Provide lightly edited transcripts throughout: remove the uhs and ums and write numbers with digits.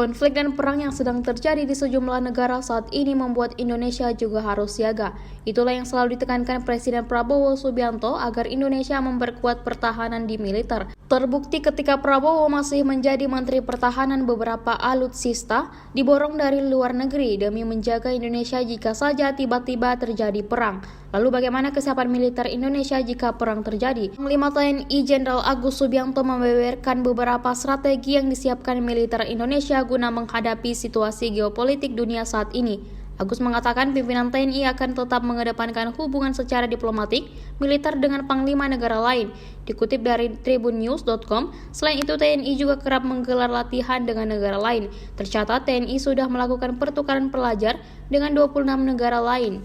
Konflik dan perang yang sedang terjadi di sejumlah negara saat ini membuat Indonesia juga harus siaga. Itulah yang selalu ditekankan Presiden Prabowo Subianto agar Indonesia memperkuat pertahanan di militer. Terbukti ketika Prabowo masih menjadi Menteri Pertahanan, beberapa alutsista diborong dari luar negeri demi menjaga Indonesia jika saja tiba-tiba terjadi perang. Lalu bagaimana kesiapan militer Indonesia jika perang terjadi? Panglima TNI Jenderal Agus Subianto membeberkan beberapa strategi yang disiapkan militer Indonesia guna menghadapi situasi geopolitik dunia saat ini. Agus mengatakan pimpinan TNI akan tetap mengedepankan hubungan secara diplomatik militer dengan panglima negara lain. Dikutip dari tribunnews.com, selain itu TNI juga kerap menggelar latihan dengan negara lain. Tercatat TNI sudah melakukan pertukaran pelajar dengan 26 negara lain.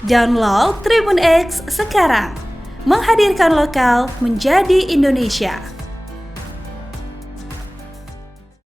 Download Tribun X sekarang. Menghadirkan lokal menjadi Indonesia.